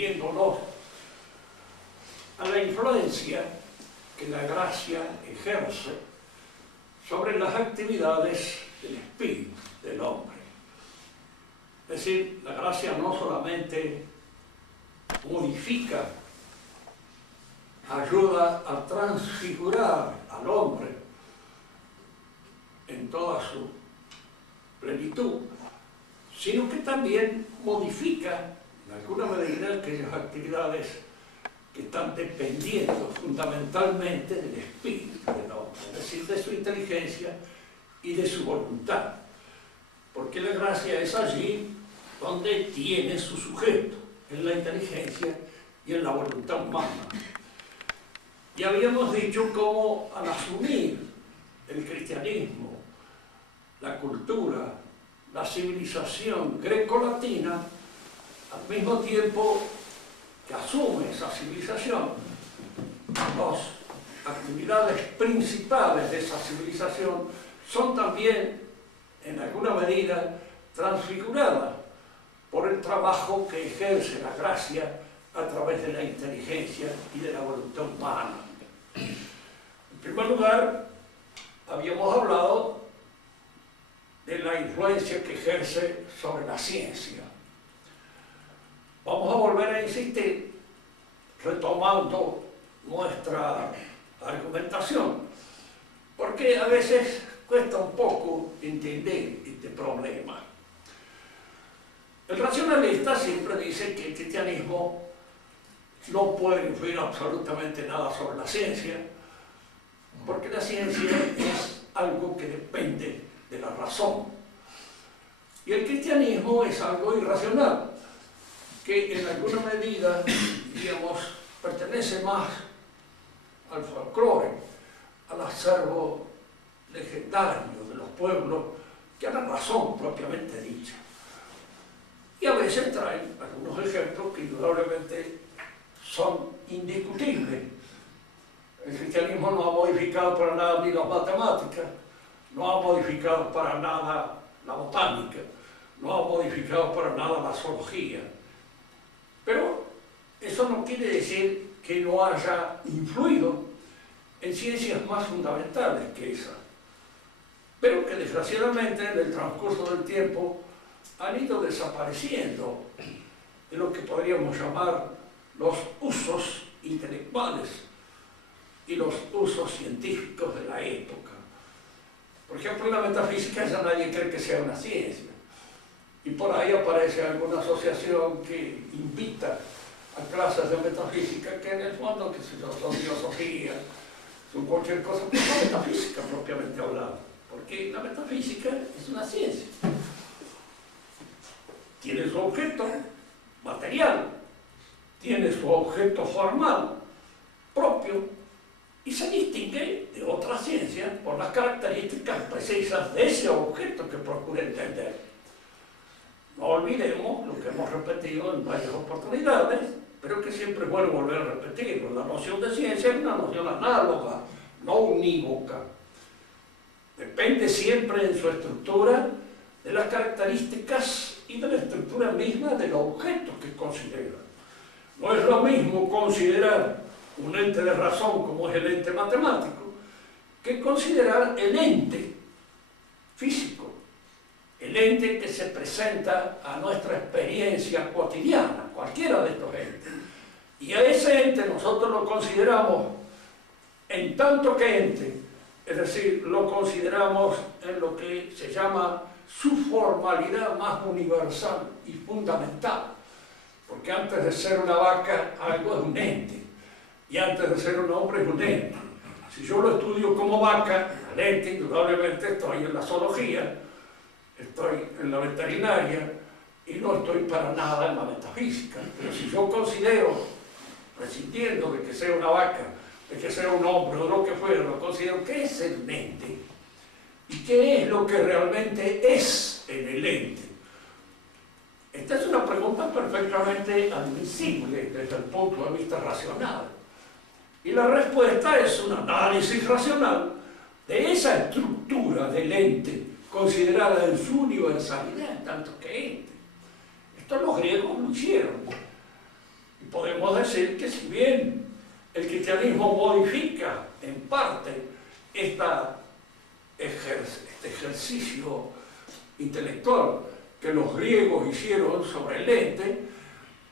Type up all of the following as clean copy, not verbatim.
refiriéndonos a la influencia que la gracia ejerce sobre las actividades del espíritu del hombre. Es decir, la gracia no solamente modifica, ayuda a transfigurar al hombre en toda su plenitud, sino que también modifica en alguna medida aquellas actividades que están dependiendo fundamentalmente del espíritu del hombre, es decir, de su inteligencia y de su voluntad, porque la gracia es allí donde tiene su sujeto, en la inteligencia y en la voluntad humana. Y habíamos dicho cómo al asumir el cristianismo, la cultura, la civilización grecolatina, al mismo tiempo que asume esa civilización, las actividades principales de esa civilización son también, en alguna medida, transfiguradas por el trabajo que ejerce la gracia a través de la inteligencia y de la voluntad humana. En primer lugar, habíamos hablado de la influencia que ejerce sobre la ciencia. Vamos a volver a insistir, retomando nuestra argumentación, porque a veces cuesta un poco entender este problema. El racionalista siempre dice que el cristianismo no puede influir absolutamente nada sobre la ciencia, porque la ciencia es algo que depende de la razón. Y el cristianismo es algo irracional, que en alguna medida, digamos, pertenece más al folclore, al acervo legendario de los pueblos, que a la razón propiamente dicha. Y a veces traen algunos ejemplos que indudablemente son indiscutibles. El cristianismo no ha modificado para nada ni las matemáticas, no ha modificado para nada la botánica, no ha modificado para nada la zoología. Pero eso no quiere decir que no haya influido en ciencias más fundamentales que esa, pero que desgraciadamente en el transcurso del tiempo han ido desapareciendo de lo que podríamos llamar los usos intelectuales y los usos científicos de la época. Por ejemplo, en la metafísica ya nadie cree que sea una ciencia. Y por ahí aparece alguna asociación que invita a clases de metafísica que en el fondo, qué sé yo, son filosofía, son cualquier cosa, pero no metafísica propiamente hablando, porque la metafísica es una ciencia. Tiene su objeto material, tiene su objeto formal propio y se distingue de otras ciencias por las características precisas de ese objeto que procura entender. No olvidemos lo que hemos repetido en varias oportunidades, pero que siempre es bueno volver a repetirlo. La noción de ciencia es una noción análoga, no unívoca. Depende siempre en su estructura de las características y de la estructura misma del objeto que considera. No es lo mismo considerar un ente de razón como es el ente matemático que considerar el ente físico, el ente que se presenta a nuestra experiencia cotidiana, cualquiera de estos entes. Y a ese ente nosotros lo consideramos en tanto que ente, es decir, lo consideramos en lo que se llama su formalidad más universal y fundamental, porque antes de ser una vaca algo es un ente, y antes de ser un hombre es un ente. Si yo lo estudio como vaca, el ente, indudablemente estoy en la zoología, estoy en la veterinaria y no estoy para nada en la metafísica. Pero si yo considero, prescindiendo de que sea una vaca, de que sea un hombre o lo que fuera, lo considero que es el ente y qué es lo que realmente es en el ente. Esta es una pregunta perfectamente admisible desde el punto de vista racional. Y la respuesta es un análisis racional de esa estructura del ente considerada en su universalidad en tanto que ente. Esto los griegos lo hicieron. podemos decir que si bien el cristianismo modifica en parte este ejercicio intelectual que los griegos hicieron sobre el ente,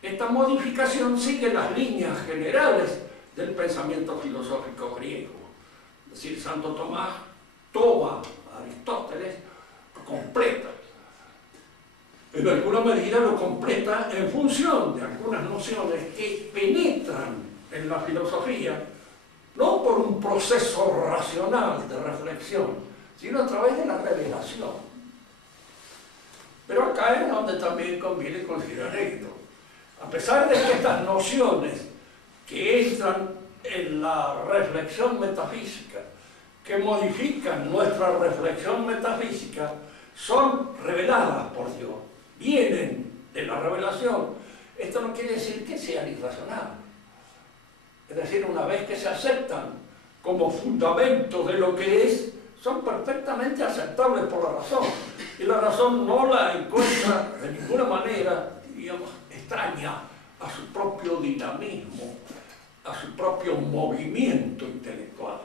esta modificación sigue las líneas generales del pensamiento filosófico griego. Es decir, Santo Tomás toma a Aristóteles, lo completa. En alguna medida lo completa en función de algunas nociones que penetran en la filosofía, no por un proceso racional de reflexión, sino a través de la revelación. Pero acá es donde también conviene considerar esto. A pesar de que estas nociones que entran en la reflexión metafísica, que modifican nuestra reflexión metafísica, son reveladas por Dios, vienen de la revelación. Esto no quiere decir que sean irracionales. Es decir, una vez que se aceptan como fundamento de lo que es, son perfectamente aceptables por la razón. Y la razón no la encuentra de ninguna manera, digamos, extraña a su propio dinamismo, a su propio movimiento intelectual.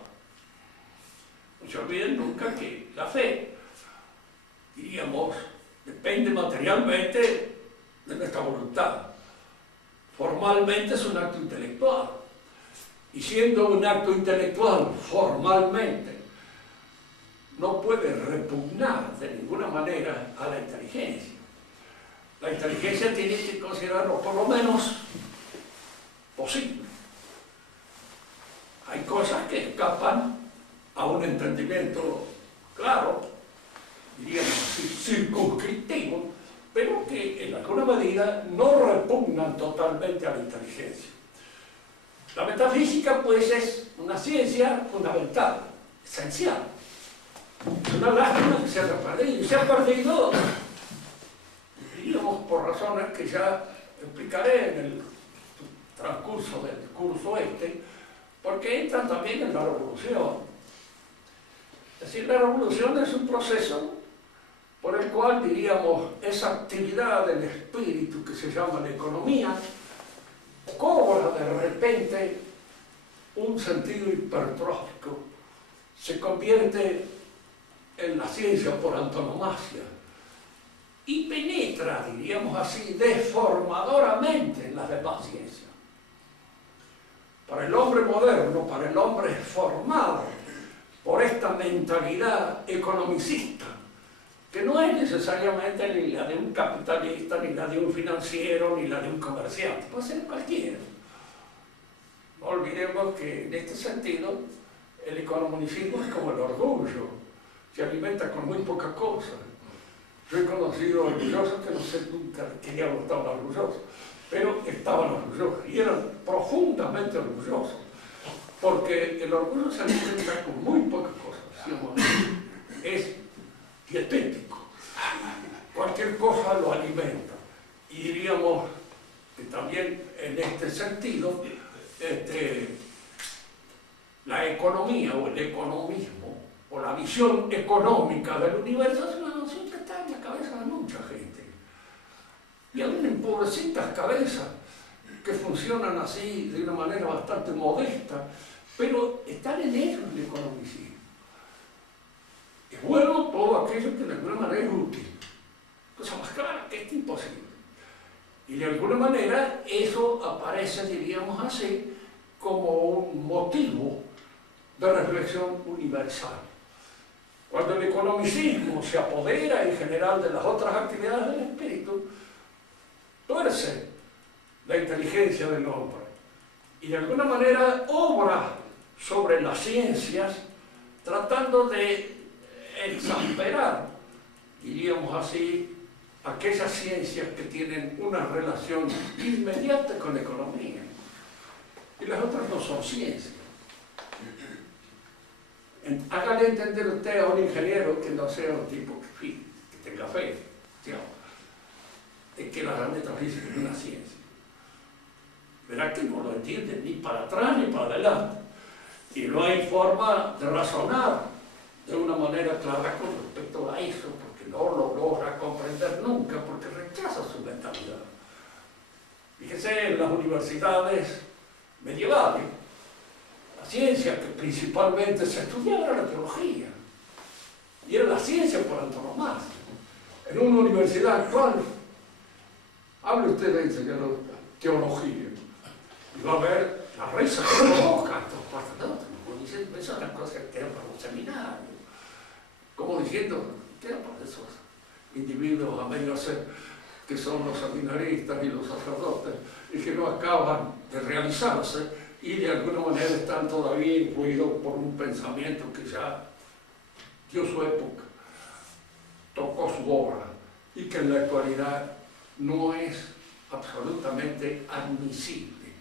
No se olviden nunca que la fe, diríamos, depende materialmente de nuestra voluntad. Formalmente es un acto intelectual. Y siendo un acto intelectual formalmente, no puede repugnar de ninguna manera a la inteligencia. La inteligencia tiene que considerarlo por lo menos posible. Hay cosas que escapan a un entendimiento claro, diríamos circunscriptivo, pero que en alguna medida no repugnan totalmente a la inteligencia. La metafísica, pues, es una ciencia fundamental, esencial. Es una lástima que se haya perdido. Y se ha perdido, diríamos, por razones que ya explicaré en el transcurso del curso porque entran también en la revolución. Es decir, la revolución es un proceso por el cual, diríamos, esa actividad del espíritu que se llama la economía, cobra de repente un sentido hipertrófico, se convierte en la ciencia por antonomasia y penetra, diríamos así, deformadoramente en las demás ciencias. Para el hombre moderno, para el hombre formado por esta mentalidad economicista, que no es necesariamente ni la de un capitalista, ni la de un financiero, ni la de un comerciante, puede ser cualquiera. No olvidemos que en este sentido el economicismo es como el orgullo, se alimenta con muy poca cosa. Yo he conocido orgullosos que no sé nunca querían estar orgullosos, pero estaban orgullosos y eran profundamente orgullosos, porque el orgullo se alimenta con muy pocas cosas, digamos, es dietético, cualquier cosa lo alimenta. Y diríamos que también en este sentido, la economía o el economismo o la visión económica del universo es una noción que está en la cabeza de mucha gente. Y aún en pobrecitas cabezas que funcionan así de una manera bastante modesta, pero están en ellos el economicismo. Es bueno todo aquello que de alguna manera es útil. Cosa más clara que es imposible. Y de alguna manera eso aparece, diríamos así, como un motivo de reflexión universal. Cuando el economicismo se apodera en general de las otras actividades del espíritu, tuerce la inteligencia del hombre y de alguna manera obra sobre las ciencias tratando de exasperar, diríamos así, aquellas ciencias que tienen una relación inmediata con la economía. Y las otras no son ciencias. Hágale entender usted a un ingeniero que no sea un tipo que tenga fe, digamos, de que la metafísica es una ciencia. Verá que no lo entiende ni para atrás ni para adelante. Y no hay forma de razonar de una manera clara con respecto a eso, porque no lo logra comprender nunca, porque rechaza su mentalidad. Fíjese en las universidades medievales, la ciencia que principalmente se estudiaba era la teología, y era la ciencia por antonomasia. En una universidad actual, hable usted de enseñar teología, y va a ver la risa que provoca estos sacerdotes, como diciendo, esas son las cosas que quedan para un seminario, como diciendo, quedan para esos individuos a medio hacer, que son los seminaristas y los sacerdotes, y que no acaban de realizarse, y de alguna manera están todavía influidos por un pensamiento que ya dio su época, tocó su obra, y que en la actualidad no es absolutamente admisible.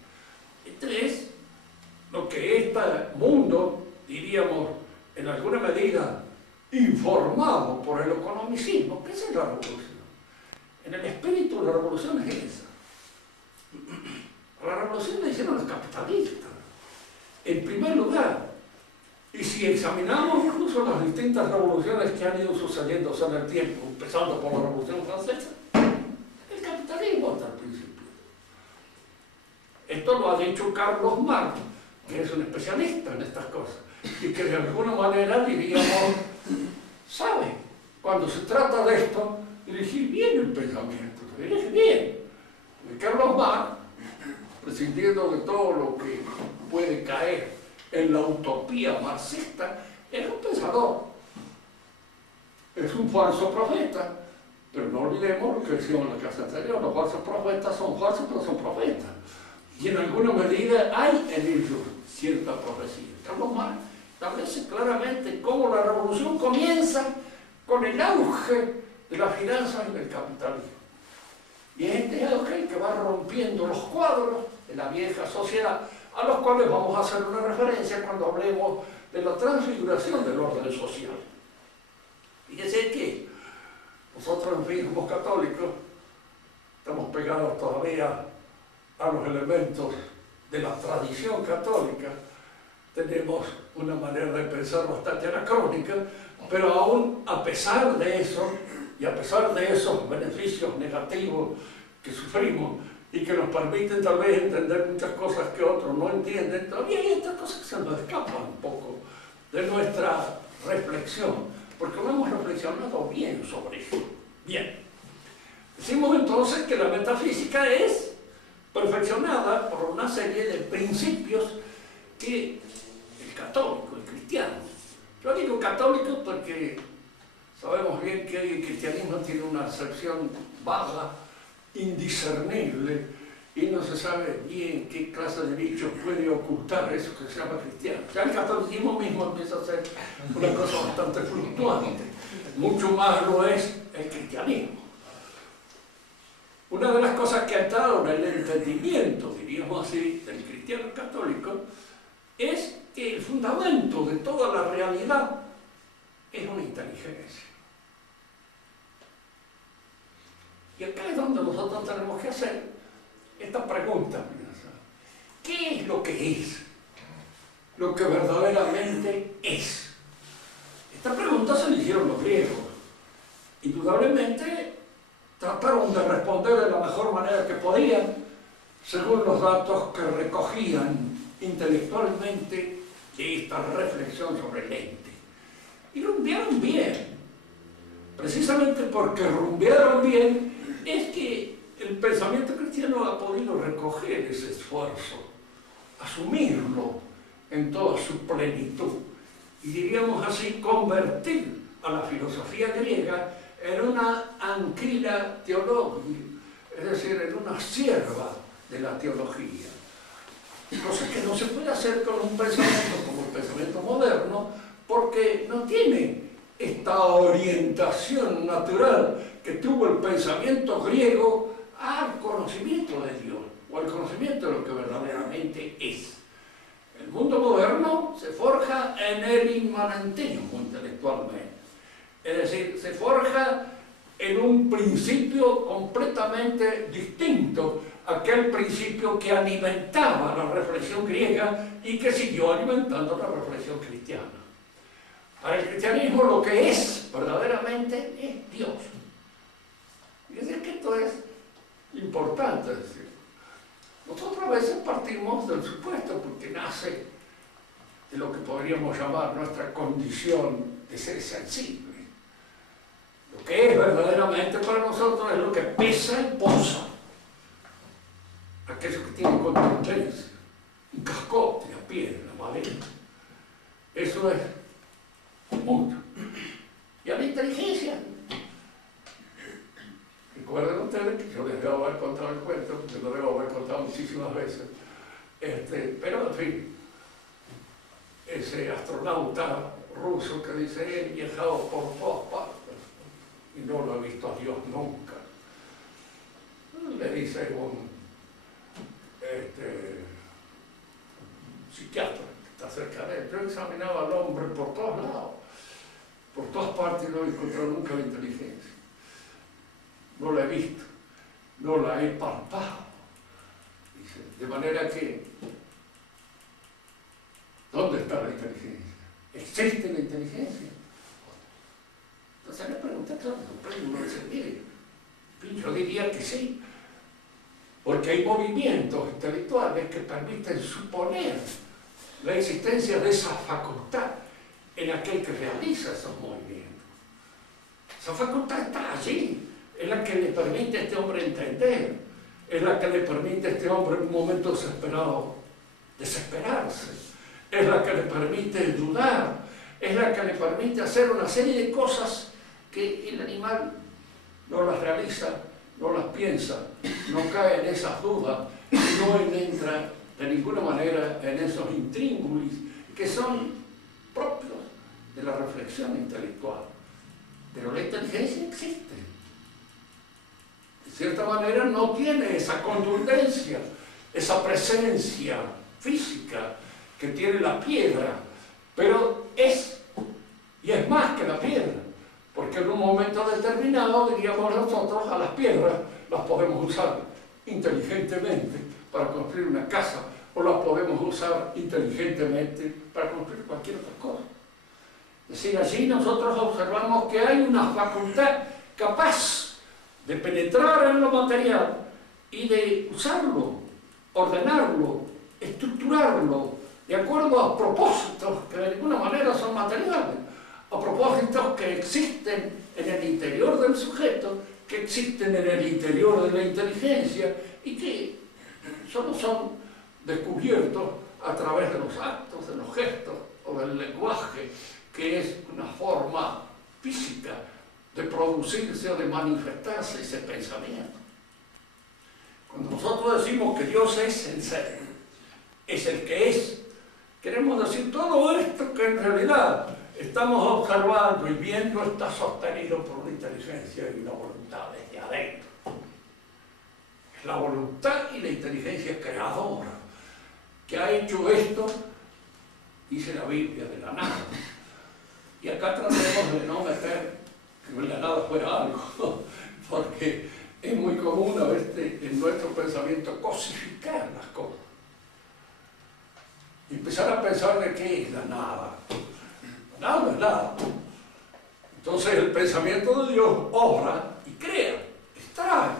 Este es lo que este mundo, diríamos, en alguna medida, informado por el economicismo, ¿qué es la revolución? En el espíritu de la revolución es esa. A la revolución le hicieron los capitalistas, en primer lugar. Y si examinamos incluso las distintas revoluciones que han ido sucediéndose en el tiempo, empezando por la Revolución Francesa, el capitalismo hasta el principio. Esto lo ha dicho Carlos Marx, que es un especialista en estas cosas, y que de alguna manera, diríamos, sabe, cuando se trata de esto, dirigir bien el pensamiento, dirige bien. Y Carlos Marx, prescindiendo de todo lo que puede caer en la utopía marxista, es un pensador, es un falso profeta, pero no olvidemos lo que decíamos en la clase anterior, los falsos profetas son falsos, pero son profetas, y en alguna medida hay en ellos cierta profecía. Carlos Marx establece claramente cómo la revolución comienza con el auge de las finanzas y del capitalismo. Y es este auge que va rompiendo los cuadros de la vieja sociedad, a los cuales vamos a hacer una referencia cuando hablemos de la transfiguración del orden social. Fíjense que nosotros, en fin, como católicos, estamos pegados todavía a los elementos de la tradición católica, tenemos una manera de pensar bastante anacrónica, pero aún a pesar de eso, y a pesar de esos beneficios negativos que sufrimos y que nos permiten tal vez entender muchas cosas que otros no entienden, todavía hay estas cosas que se nos escapan un poco de nuestra reflexión, porque no hemos reflexionado bien sobre eso. Bien, decimos entonces que la metafísica es perfeccionada por una serie de principios que el católico, el cristiano, yo digo católico porque sabemos bien que el cristianismo tiene una acepción vaga, indiscernible, y no se sabe bien qué clase de bichos puede ocultar eso que se llama cristiano. Ya el catolicismo mismo empieza a ser una cosa bastante fluctuante, mucho más lo es el cristianismo. Una de las cosas que ha estado en el entendimiento, diríamos así, del cristiano católico, es que el fundamento de toda la realidad es una inteligencia. Y acá es donde nosotros tenemos que hacer esta pregunta. ¿Qué es lo que es? Lo que verdaderamente es. Esta pregunta se le hicieron los griegos. Indudablemente trataron de responder de la mejor manera que podían, según los datos que recogían intelectualmente de esta reflexión sobre el ente. Y rumbearon bien. Precisamente porque rumbearon bien, es que el pensamiento cristiano ha podido recoger ese esfuerzo, asumirlo en toda su plenitud, y diríamos así, convertir a la filosofía griega en una anquila teológica, es decir, en una sierva de la teología. Cosa que no se puede hacer con un pensamiento como el pensamiento moderno, porque no tiene esta orientación natural que tuvo el pensamiento griego al conocimiento de Dios, o al conocimiento de lo que verdaderamente es. El mundo moderno se forja en el inmanentismo intelectualmente, es decir, se forja en un principio completamente distinto a aquel principio que alimentaba la reflexión griega y que siguió alimentando la reflexión cristiana. Para el cristianismo lo que es verdaderamente es Dios. Y es decir que esto es importante decir. Nosotros a veces partimos del supuesto porque nace de lo que podríamos llamar nuestra condición de ser sensible. Lo que es verdaderamente para nosotros es lo que pesa y posa. Aquello que tiene contundencia, un cascote, la piedra, la madera. Eso es mucho. Y a la inteligencia. Recuerden ustedes que yo les debo haber contado el cuento, yo lo debo haber contado muchísimas veces. Pero en fin, ese astronauta ruso que dice, he viajado por todas partes y no lo he visto a Dios nunca. Le dice un psiquiatra que está cerca de él, yo examinaba al hombre por todos lados, por todas partes, y no he encontrado nunca la inteligencia. No la he visto, no la he palpado. Dice, de manera que, ¿dónde está la inteligencia? ¿Existe la inteligencia? Entonces le pregunta, claro, uno dice, mire, yo diría que sí, porque hay movimientos intelectuales que permiten suponer la existencia de esa facultad en aquel que realiza esos movimientos. Esa facultad está allí, es la que le permite a este hombre entender, es la que le permite a este hombre en un momento desesperado desesperarse, es la que le permite dudar, es la que le permite hacer una serie de cosas que el animal no las realiza, no las piensa, no cae en esas dudas, no entra de ninguna manera en esos intríngulis que son propios de la reflexión intelectual. Pero la inteligencia existe. De cierta manera no tiene esa contundencia, esa presencia física que tiene la piedra, pero es, y es más que la piedra, porque en un momento determinado, diríamos nosotros, a las piedras las podemos usar inteligentemente para construir una casa, o las podemos usar inteligentemente para construir cualquier otra cosa. Es decir, allí nosotros observamos que hay una facultad capaz de penetrar en lo material y de usarlo, ordenarlo, estructurarlo, de acuerdo a propósitos que de alguna manera son materiales, a propósitos que existen en el interior del sujeto, que existen en el interior de la inteligencia y que solo son descubiertos a través de los actos, de los gestos o del lenguaje, que es una forma física de producirse o de manifestarse ese pensamiento. Cuando nosotros decimos que Dios es el ser, es el que es, queremos decir todo esto que en realidad estamos observando y viendo está sostenido por una inteligencia y una voluntad desde adentro. Es la voluntad y la inteligencia creadora que ha hecho esto, dice la Biblia, de la nada. Y acá tratemos de no meter que la nada fuera algo, porque es muy común a veces en nuestro pensamiento cosificar las cosas. Y empezar a pensar de qué es la nada. La nada no es nada. Entonces el pensamiento de Dios obra y crea, extrae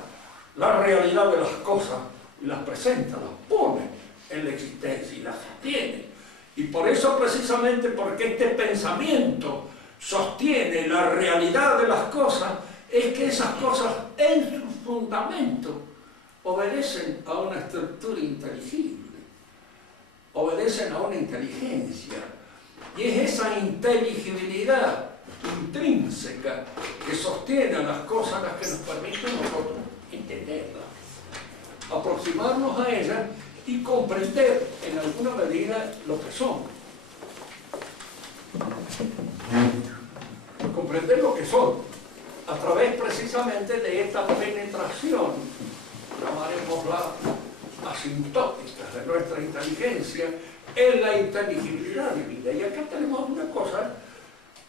la realidad de las cosas y las presenta, las pone en la existencia y las sostiene. Y por eso precisamente porque este pensamiento sostiene la realidad de las cosas, es que esas cosas en su fundamento obedecen a una estructura inteligible, obedecen a una inteligencia. Y es esa inteligibilidad intrínseca que sostiene a las cosas las que nos permiten nosotros entenderlas, aproximarnos a ellas y comprender en alguna medida lo que son. Comprender lo que son a través precisamente de esta penetración, llamaremosla asintótica, de nuestra inteligencia en la inteligibilidad divina. Y acá tenemos una cosa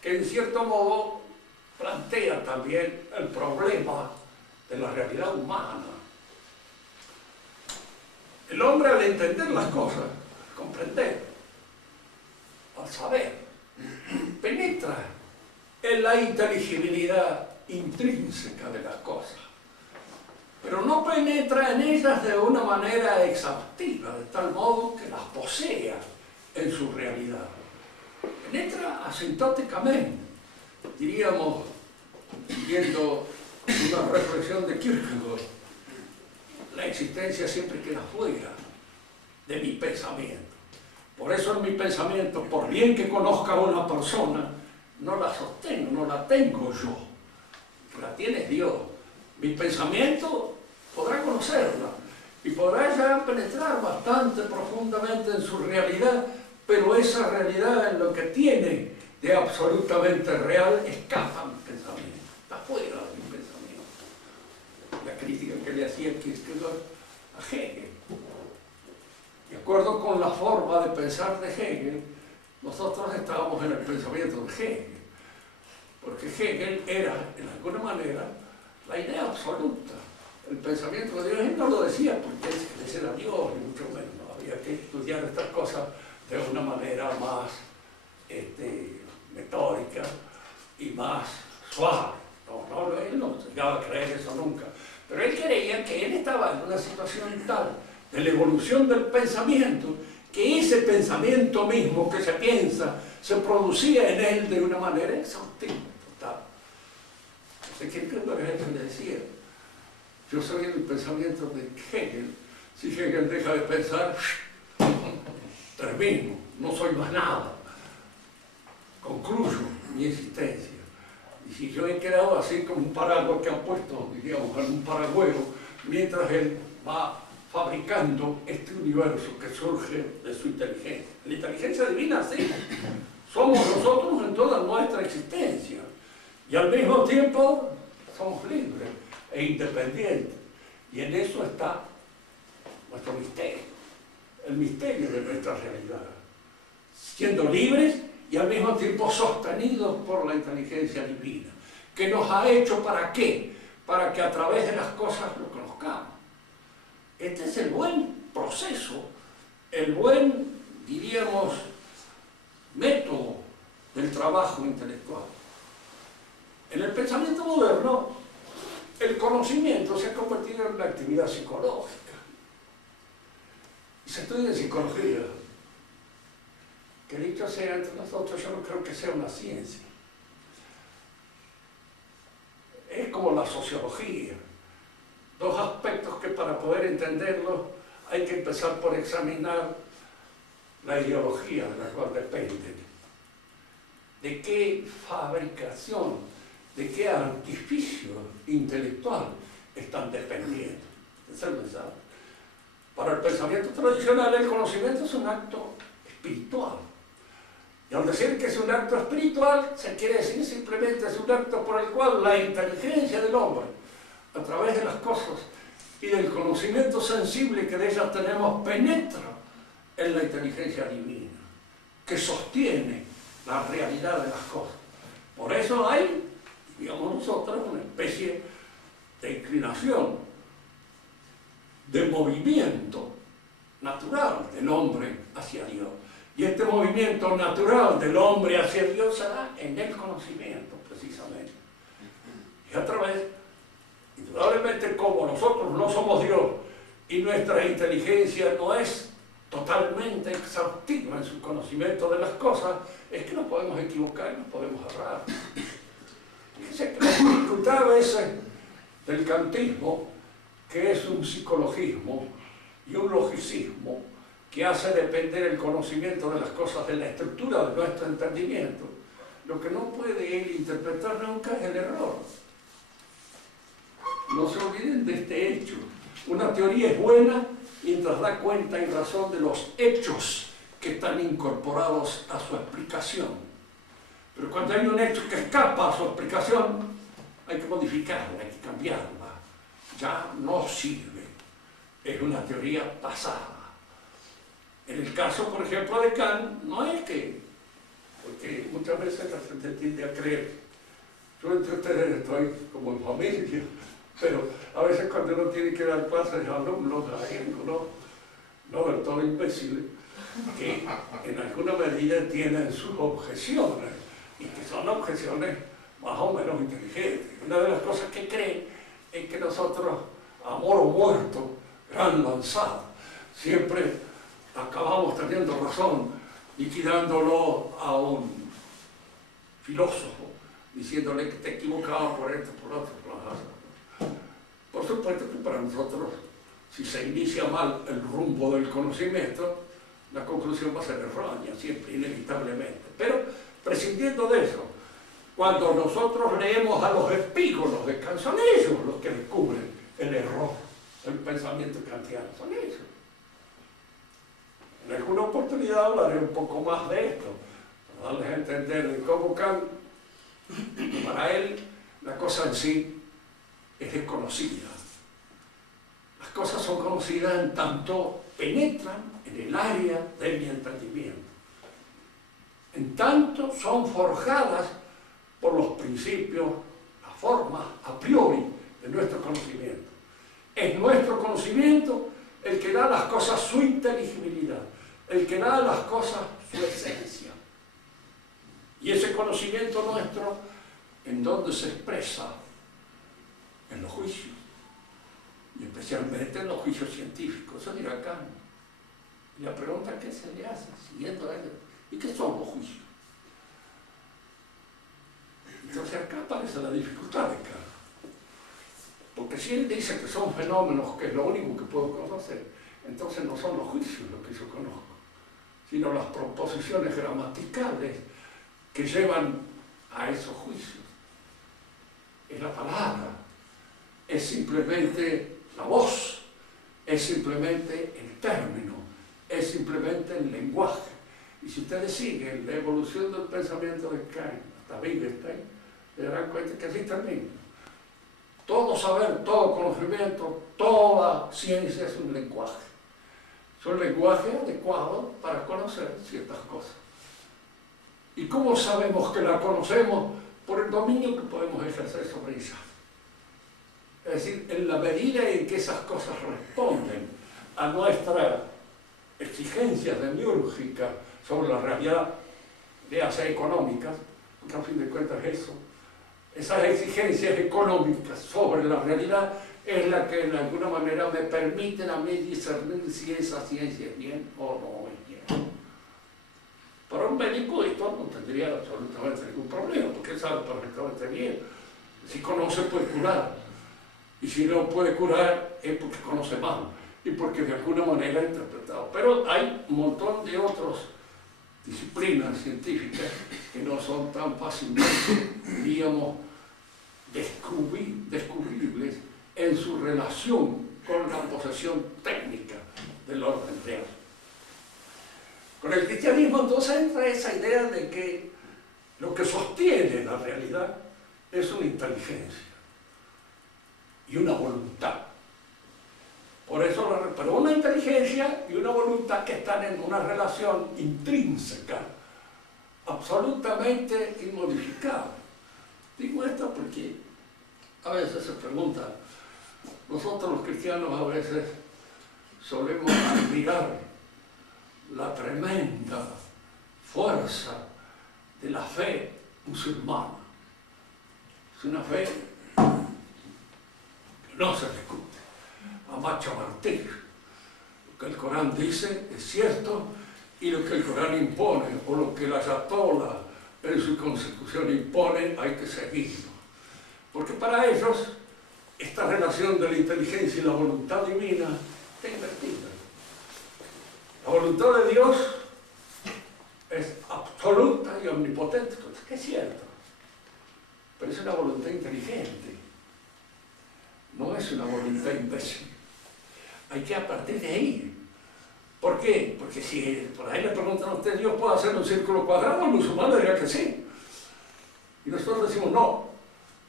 que en cierto modo plantea también el problema de la realidad humana. El hombre, al entender las cosas, al comprender, al saber, penetra en la inteligibilidad intrínseca de las cosas. Pero pero no penetra en ellas de una manera exhaustiva, de tal modo que las posea en su realidad. Penetra asintóticamente, diríamos, siguiendo una reflexión de Kierkegaard, la existencia siempre queda fuera de mi pensamiento. Por eso en mi pensamiento, por bien que conozca a una persona, no la sostengo, no la tengo yo, la tiene Dios. Mi pensamiento podrá conocerla y podrá ya penetrar bastante profundamente en su realidad, pero esa realidad en lo que tiene de absolutamente real escapa a mi pensamiento, está fuera de mi pensamiento. La crítica que le hacía Kierkegaard a Hegel. De acuerdo con la forma de pensar de Hegel, nosotros estábamos en el pensamiento de Hegel, porque Hegel era, en alguna manera, la idea absoluta, el pensamiento de Dios. Él no lo decía porque ese era Dios, ni mucho menos. ¿No? Había que estudiar estas cosas de una manera más metódica y más suave. Él no llegaba a creer eso nunca. Pero él creía que él estaba en una situación tal de la evolución del pensamiento, que ese pensamiento mismo que se piensa se producía en él de una manera exhaustiva, total. Entonces, Kierkegaard le decía, yo soy el pensamiento de Hegel. Si Hegel deja de pensar, termino, no soy más nada, concluyo mi existencia. Y si yo he quedado así como un paraguas que han puesto, diríamos, en un paragüero, mientras él va fabricando este universo que surge de su inteligencia. La inteligencia divina, sí, somos nosotros en toda nuestra existencia. Y al mismo tiempo somos libres e independientes. Y en eso está nuestro misterio, el misterio de nuestra realidad. Siendo libres y al mismo tiempo sostenidos por la inteligencia divina, que nos ha hecho ¿para qué? Para que a través de las cosas lo conozcamos. Este es el buen proceso, el buen, diríamos, método del trabajo intelectual. En el pensamiento moderno, el conocimiento se ha convertido en una actividad psicológica. Y se estudia en psicología. Que dicho sea entre nosotros, yo no creo que sea una ciencia. Es como la sociología. Dos aspectos que para poder entenderlos hay que empezar por examinar la ideología de la cual dependen. De qué fabricación, de qué artificio intelectual están dependiendo. Ese es el mensaje. Para el pensamiento tradicional, el conocimiento es un acto espiritual. Y al decir que es un acto espiritual, se quiere decir simplemente es un acto por el cual la inteligencia del hombre, a través de las cosas y del conocimiento sensible que de ellas tenemos, penetra en la inteligencia divina, que sostiene la realidad de las cosas. Por eso hay, digamos nosotros, una especie de inclinación, de movimiento natural del hombre hacia Dios. Y este movimiento natural del hombre hacia Dios se da en el conocimiento, precisamente. Y a través, indudablemente, como nosotros no somos Dios y nuestra inteligencia no es totalmente exhaustiva en su conocimiento de las cosas, es que nos podemos equivocar y nos podemos errar. Fíjense que la dificultad a veces del kantismo, que es un psicologismo y un logicismo, que hace depender el conocimiento de las cosas de la estructura de nuestro entendimiento, lo que no puede él interpretar nunca es el error. No se olviden de este hecho. Una teoría es buena mientras da cuenta y razón de los hechos que están incorporados a su explicación. Pero cuando hay un hecho que escapa a su explicación, hay que modificarla, hay que cambiarla. Ya no sirve. Es una teoría pasada. En el caso, por ejemplo, de Kant, no es que, porque muchas veces la gente tiende a creer, yo entre ustedes estoy como en familia, pero a veces cuando uno tiene que dar clases a alumnos, hay algunos, no del todo imbéciles, que en alguna medida tienen sus objeciones, y que son objeciones más o menos inteligentes. Una de las cosas que creen es que nosotros amor o muerto, gran lanzada. Siempre acabamos teniendo razón, liquidándolo a un filósofo, diciéndole que te equivocaba por esto, por otro. Por supuesto que para nosotros, si se inicia mal el rumbo del conocimiento, la conclusión va a ser errónea, siempre, inevitablemente. Pero, prescindiendo de eso, cuando nosotros leemos a los epígonos de Kant, son ellos los que descubren el error del pensamiento kantiano, son ellos. En alguna oportunidad hablaré un poco más de esto, para darles a entender de cómo Kant, para él, la cosa en sí es desconocida. Las cosas son conocidas en tanto penetran en el área de mi entendimiento. En tanto son forjadas por los principios, las formas a priori de nuestro conocimiento. Es nuestro conocimiento el que da a las cosas su inteligibilidad, el que da a las cosas su esencia. Y ese conocimiento nuestro, ¿en dónde se expresa? En los juicios, y especialmente en los juicios científicos. Eso dirá Kant. Y la pregunta que se le hace, siguiendo a él, ¿y qué son los juicios? Entonces acá aparece la dificultad de Kant. Porque si él dice que son fenómenos, que es lo único que puedo conocer, entonces no son los juicios los que yo conozco, sino las proposiciones gramaticales que llevan a esos juicios. Es la palabra, es simplemente la voz, es simplemente el término, es simplemente el lenguaje. Y si ustedes siguen la evolución del pensamiento de Kant hasta Wittgenstein, se darán cuenta que así termina. Todo saber, todo conocimiento, toda ciencia es un lenguaje. Es un lenguaje adecuado para conocer ciertas cosas. ¿Y cómo sabemos que la conocemos? Por el dominio que podemos ejercer sobre ella. Es decir, en la medida en que esas cosas responden a nuestras exigencias demiúrgicas sobre la realidad, ya sea económicas, porque a fin de cuentas eso, esas exigencias económicas sobre la realidad es la que de alguna manera me permiten a mí discernir si esa ciencia es bien o no es bien. Para un médico esto no tendría absolutamente ningún problema, porque él sabe perfectamente bien. Si conoce puede curar, y si no puede curar es porque conoce mal, y porque de alguna manera ha interpretado. Pero hay un montón de otras disciplinas científicas que no son tan fácilmente, digamos, descubribles en su relación con la posesión técnica del orden real. Con el cristianismo entonces entra esa idea de que lo que sostiene la realidad es una inteligencia y una voluntad. Por eso, pero una inteligencia y una voluntad que están en una relación intrínseca, absolutamente inmodificable. Digo esto porque a veces se pregunta, nosotros los cristianos a veces solemos admirar la tremenda fuerza de la fe musulmana. Es una fe que no se discute, a macho martillo. Lo que el Corán dice es cierto y lo que el Corán impone o lo que la ayatollah en su consecución impone hay que seguirlo. Porque para ellos esta relación de la inteligencia y la voluntad divina está invertida. La voluntad de Dios es absoluta y omnipotente, que es cierto, pero es una voluntad inteligente, no es una voluntad imbécil. Hay que a partir de ahí. ¿Por qué? Porque si por ahí le preguntan a usted, ¿Dios puede hacer un círculo cuadrado? El musulmán diría que sí. Y nosotros decimos no.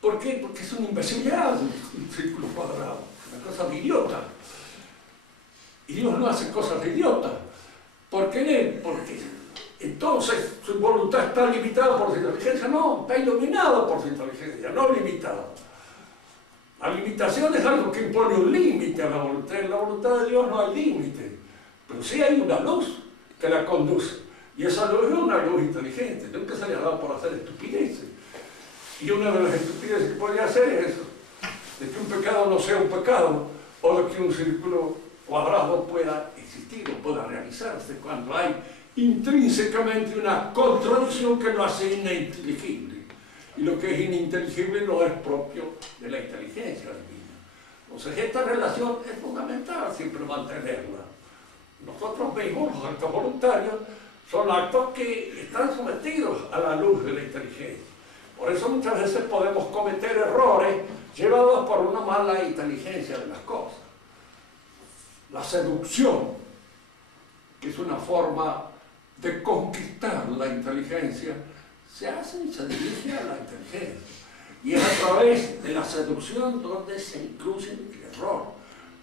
¿Por qué? Porque es una imbecilidad un círculo cuadrado, una cosa de idiota. Y Dios no hace cosas de idiota. ¿Por qué? Porque entonces su voluntad está limitada por su inteligencia. No, está iluminada por su inteligencia, no limitada. La limitación es algo que impone un límite a la voluntad. En la voluntad de Dios no hay límite, pero sí hay una luz que la conduce. Y esa luz es una luz inteligente, nunca se le ha dado por hacer estupideces. Y una de las estupideces que podría hacer es eso, de que un pecado no sea un pecado, o de que un círculo cuadrado pueda existir o pueda realizarse cuando hay intrínsecamente una contradicción que lo hace ininteligible. Y lo que es ininteligible no es propio de la inteligencia divina. Entonces esta relación es fundamental siempre mantenerla. Nosotros mismos, los actos voluntarios, son actos que están sometidos a la luz de la inteligencia. Por eso muchas veces podemos cometer errores llevados por una mala inteligencia de las cosas. La seducción, que es una forma de conquistar la inteligencia, se hace y se dirige a la inteligencia. Y es a través de la seducción donde se incluye el error,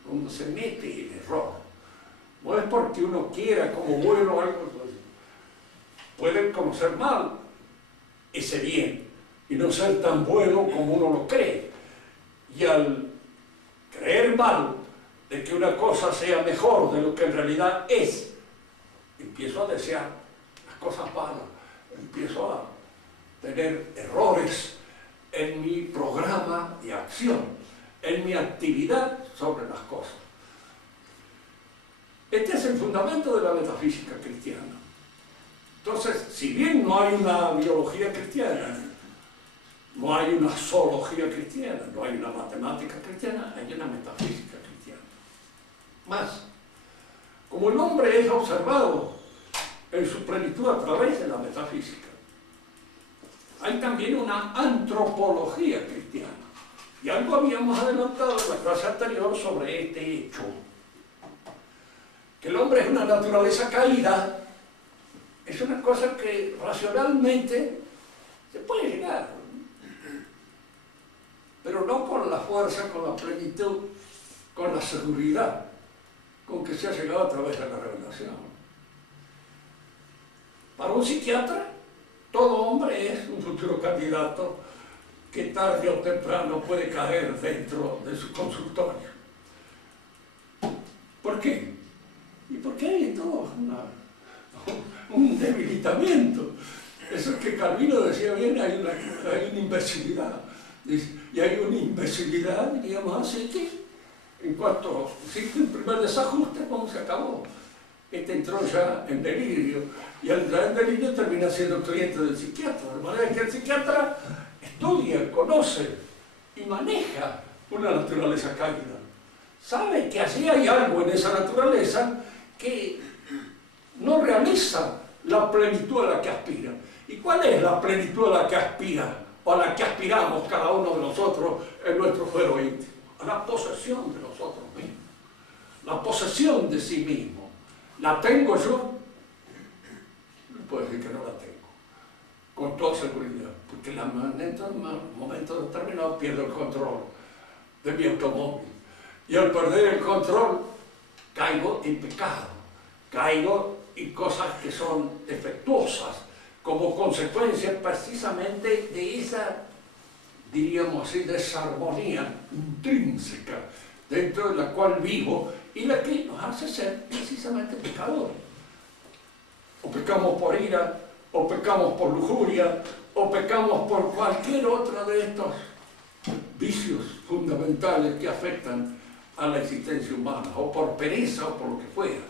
donde se mete el error. No es porque uno quiera como bueno algo, puede conocer mal ese bien y no ser tan bueno como uno lo cree. Y al creer mal de que una cosa sea mejor de lo que en realidad es, empiezo a desear las cosas malas, empiezo a tener errores en mi programa de acción, en mi actividad sobre las cosas. Este es el fundamento de la metafísica cristiana. Entonces, si bien no hay una biología cristiana, no hay una zoología cristiana, no hay una matemática cristiana, hay una metafísica cristiana. Más, como el hombre es observado en su plenitud a través de la metafísica, hay también una antropología cristiana. Y algo habíamos adelantado en la clase anterior sobre este hecho. Que el hombre es una naturaleza caída, es una cosa que racionalmente se puede llegar, pero no con la fuerza, con la plenitud, con la seguridad con que se ha llegado a través de la revelación. Para un psiquiatra, todo hombre es un futuro candidato que tarde o temprano puede caer dentro de su consultorio. ¿Por qué? Y porque hay todo un debilitamiento. Eso es que Calvino decía bien, hay una imbecilidad. Y hay una imbecilidad, digamos así, que en cuanto existe el primer desajuste, pues se acabó. Este entró ya en delirio, y al entrar en delirio termina siendo cliente del psiquiatra. De manera que el psiquiatra estudia, conoce y maneja una naturaleza caída. Sabe que así hay algo en esa naturaleza que no realiza la plenitud a la que aspira. ¿Y cuál es la plenitud a la que aspira, o a la que aspiramos cada uno de nosotros en nuestro fuero íntimo? A la posesión de nosotros mismos, la posesión de sí mismo. ¿La tengo yo? No puedo decir que no la tengo, con toda seguridad, porque en un momento determinado pierdo el control de mi automóvil, y al perder el control caigo en pecado, caigo en cosas que son defectuosas, como consecuencia precisamente de esa, diríamos así, desarmonía intrínseca dentro de la cual vivo y la que nos hace ser precisamente pecadores. O pecamos por ira, o pecamos por lujuria, o pecamos por cualquier otro de estos vicios fundamentales que afectan a la existencia humana, o por pereza, o por lo que fuera.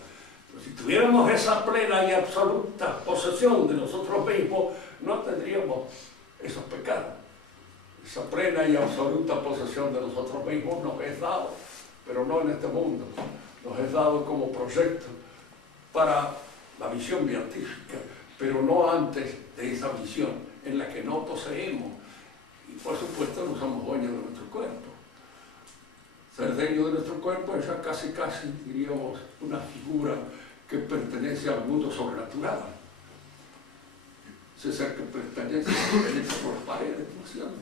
Pero si tuviéramos esa plena y absoluta posesión de nosotros mismos, no tendríamos esos pecados. Esa plena y absoluta posesión de nosotros mismos nos es dado, pero no en este mundo, nos es dado como proyecto para la visión beatífica, pero no antes de esa visión en la que no poseemos y por supuesto no somos dueños de nuestro cuerpo. Ser dueño de nuestro cuerpo es ya casi, diríamos, una figura que pertenece al mundo sobrenatural. Ese ser que pertenece por las paredes, ¿no es cierto?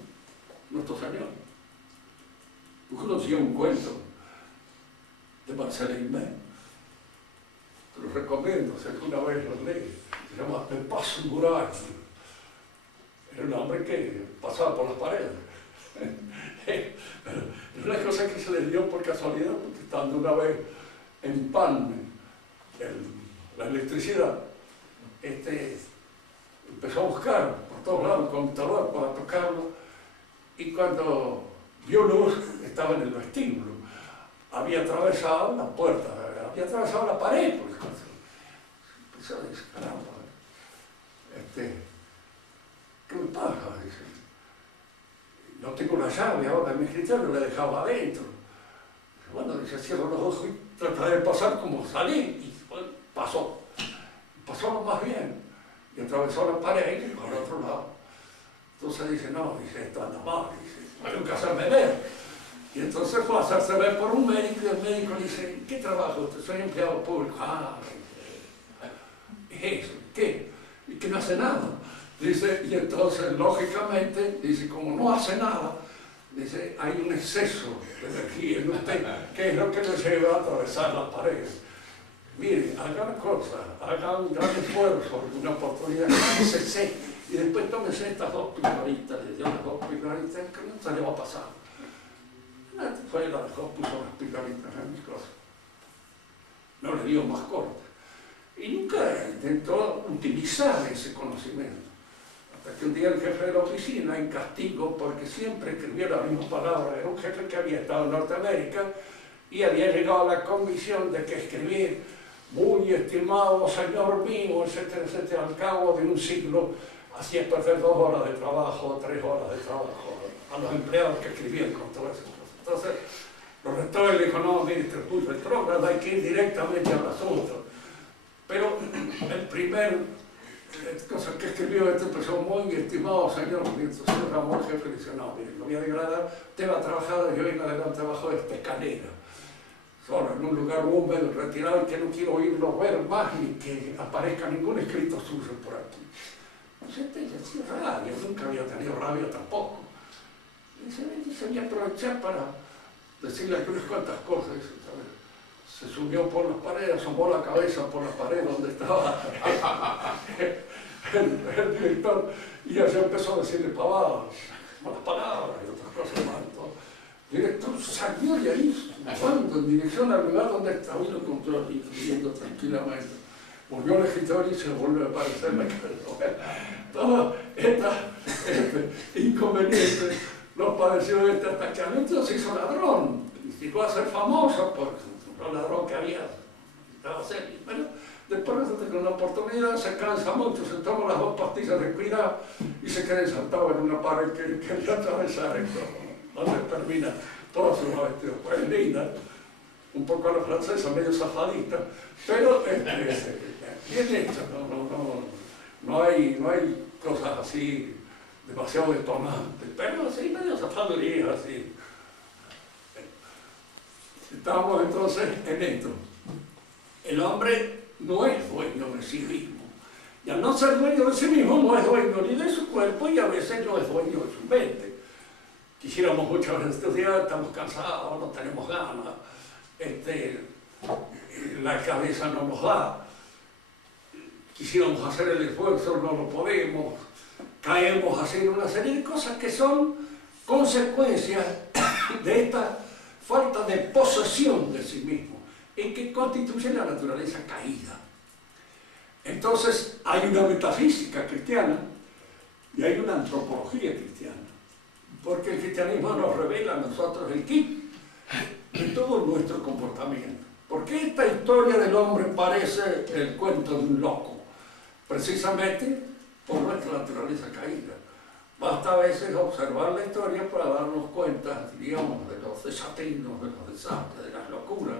Nuestro Señor. Yo conocía un cuento de Marcel Aimé, te lo recomiendo si alguna vez lo lees, se llama El Paso Mural. Era un hombre que pasaba por las paredes. Es una cosa que se le dio por casualidad, porque estando una vez en Palme, la electricidad, empezó a buscar por todos lados un computador para tocarlo, y cuando vio luz estaba en el vestíbulo. había atravesado la puerta, había atravesado la pared, por ejemplo. Empezó a decir, caramba, ¿qué me pasa? Dice, no tengo la llave ahora en mi escritorio, la dejaba adentro. Bueno, dice, cierro los ojos y trataré de pasar como salí, y bueno, pasó lo más bien, y atravesó la pared y por el otro lado. Entonces dice, no, dice, esto anda mal, dice, tengo que hacerme ver. Y entonces fue a hacerse ver por un médico, y el médico le dice, ¿qué trabajo usted? Soy empleado público. Ah, ¿es eso? ¿Qué? Y que no hace nada. Dice, y entonces, lógicamente, dice, como no hace nada, dice, hay un exceso de energía en usted, que es lo que le lleva a atravesar las paredes. Mire, haga una cosa, haga un gran esfuerzo, una oportunidad, cállese, y después tómese estas 2 pildoritas, le dio las 2 pildoritas, que no se le va a pasar. Fue, la dejó, puso las pildoritas en mis cosas. No le dio más corte. Y nunca intentó utilizar ese conocimiento. Hasta que un día el jefe de la oficina, en castigo, porque siempre escribía la misma palabra, era un jefe que había estado en Norteamérica y había llegado a la convicción de que escribir muy estimado señor mío, etcétera, etcétera, al cabo de un siglo, hacía perder 2 horas de trabajo, 3 horas de trabajo a los empleados que escribían con todas esas cosas. Entonces, lo retó y le dijo, no, mire, usted puso retrógrado, hay que ir directamente al asunto. Pero el primer cosa que escribió este empezó, muy estimado señor, entonces Ramón, jefe, le dice, no, mire, lo voy a degradar, usted va a trabajar de hoy en adelante abajo de esta escalera, solo en un lugar húmedo, retirado, y que no quiero oírlo ver más ni que aparezca ningún escrito suyo por aquí. Entonces este decía rabia, nunca había tenido rabia tampoco. Y se voy a aprovechar para decirle algunas cuantas cosas. Se subió por las paredes, asomó la cabeza por la pared donde estaba el director, y allá empezó a decirle pavadas, malas palabras y otras cosas más. El director salió de ahí, cuando en dirección al lugar donde estaba, y lo encontró ahí, escribiendo tranquilamente. Volvió al escritorio y se volvió a aparecer la cabeza. Todo este inconveniente nos pareció hasta que al último se hizo ladrón, y llegó a ser famoso por el ladrón que había estaba serio. Bueno, después de una oportunidad se cansa mucho, se toma las 2 pastillas de cuidado y se queda ensartado en una pared que quería atravesar, donde termina todo su vestido. Pues linda, un poco a la francesa, medio zafadita, pero bien hecha, no hay cosas así demasiado detonantes, pero así medio zafadurías así. Estamos entonces en esto. El hombre no es dueño de sí mismo. Y al no ser dueño de sí mismo, no es dueño ni de su cuerpo y a veces no es dueño de su mente. Quisiéramos muchas veces estudiar, estamos cansados, no tenemos ganas, la cabeza no nos da. Quisiéramos hacer el esfuerzo, no lo podemos. Caemos a hacer una serie de cosas que son consecuencias de esta falta de posesión de sí mismo, en que constituye la naturaleza caída. Entonces hay una metafísica cristiana y hay una antropología cristiana, porque el cristianismo nos revela a nosotros el kit de todo nuestro comportamiento. Porque esta historia del hombre parece el cuento de un loco, precisamente por nuestra naturaleza caída. Basta a veces observar la historia para darnos cuenta, digamos, de los desatinos, de los desastres, de las locuras,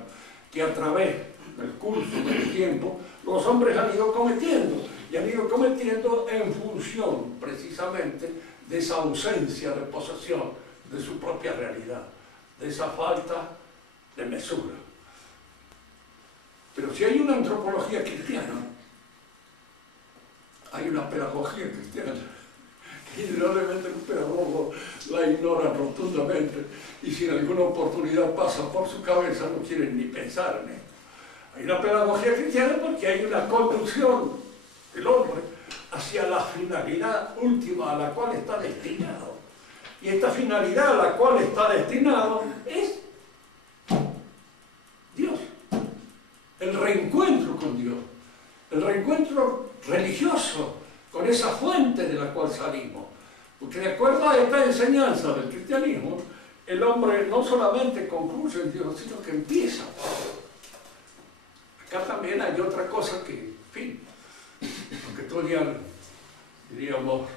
que a través del curso del tiempo los hombres han ido cometiendo, y han ido cometiendo en función, precisamente, de esa ausencia de posesión de su propia realidad, de esa falta de mesura. Pero si hay una antropología cristiana, hay una pedagogía cristiana. Indudablemente un pedagogo la ignora rotundamente, y si en alguna oportunidad pasa por su cabeza no quieren ni pensar en esto. Hay una pedagogía cristiana porque hay una conducción del hombre hacia la finalidad última a la cual está destinado. Y esta finalidad a la cual está destinado es Dios. El reencuentro con Dios. El reencuentro religioso con esa fuente de la cual salimos. Porque de acuerdo a esta enseñanza del cristianismo, el hombre no solamente concluye en Dios, sino que empieza. Acá también hay otra cosa que, en fin, aunque estudian, diríamos,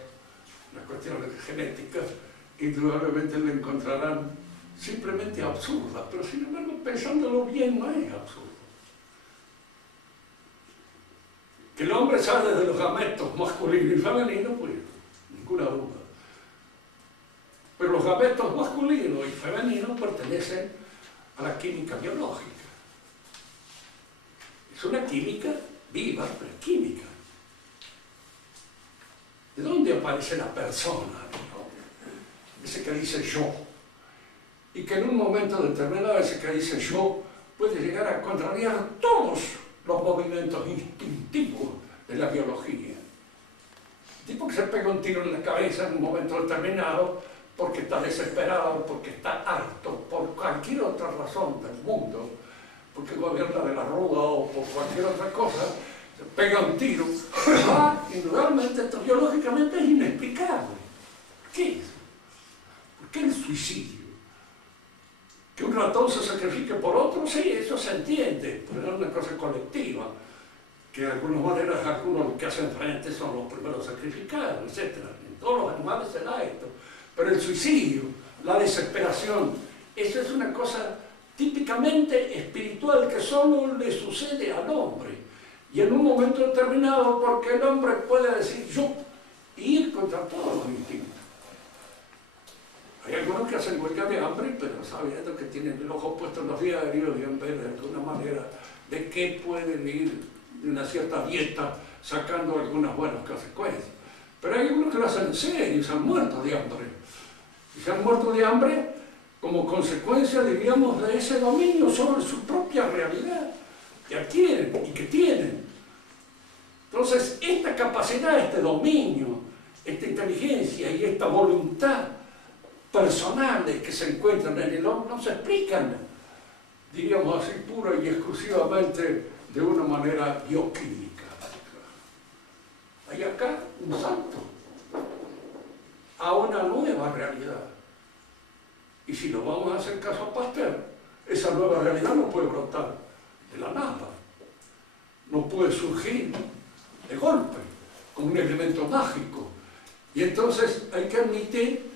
las cuestiones genéticas, indudablemente le encontrarán simplemente absurda, pero sin embargo, pensándolo bien, no es absurdo. Que el hombre sale de los gametos masculinos y femeninos, pues, ninguna duda. Pero los gametos masculinos y femeninos pertenecen a la química biológica. Es una química viva, pero es química. ¿De dónde aparece la persona? ¿No? Ese que dice yo. Y que en un momento determinado ese que dice yo puede llegar a contrariar todos los movimientos instintivos de la biología. El tipo que se pega un tiro en la cabeza en un momento determinado porque está desesperado, porque está harto, por cualquier otra razón del mundo, porque gobierna de la ruda o por cualquier otra cosa, se pega un tiro. Indudablemente esto biológicamente es inexplicable. ¿Por qué eso? ¿Por qué el suicidio? Que un ratón se sacrifique por otro, sí, eso se entiende, pero es una cosa colectiva, que de alguna manera algunos que hacen frente son los primeros sacrificados, etc. En todos los animales se da esto. Pero el suicidio, la desesperación, eso es una cosa típicamente espiritual que solo le sucede al hombre. Y en un momento determinado, porque el hombre puede decir yo y ir contra todos los instintos. Hay algunos que hacen huelga de hambre, pero sabiendo que tienen el ojo puesto en los diarios y en ver de alguna manera de qué pueden ir de una cierta dieta sacando algunas buenas consecuencias. Pero hay algunos que lo hacen en serio y se han muerto de hambre. Y se han muerto de hambre como consecuencia, diríamos, de ese dominio sobre su propia realidad que adquieren y que tienen. Entonces, esta capacidad, este dominio, esta inteligencia y esta voluntad personales que se encuentran en el hombre no se explican, diríamos así, pura y exclusivamente de una manera bioquímica. Hay acá un salto a una nueva realidad. Y si nos vamos a hacer caso a Pasteur, esa nueva realidad no puede brotar de la nada, no puede surgir de golpe, como un elemento mágico. Y entonces hay que admitir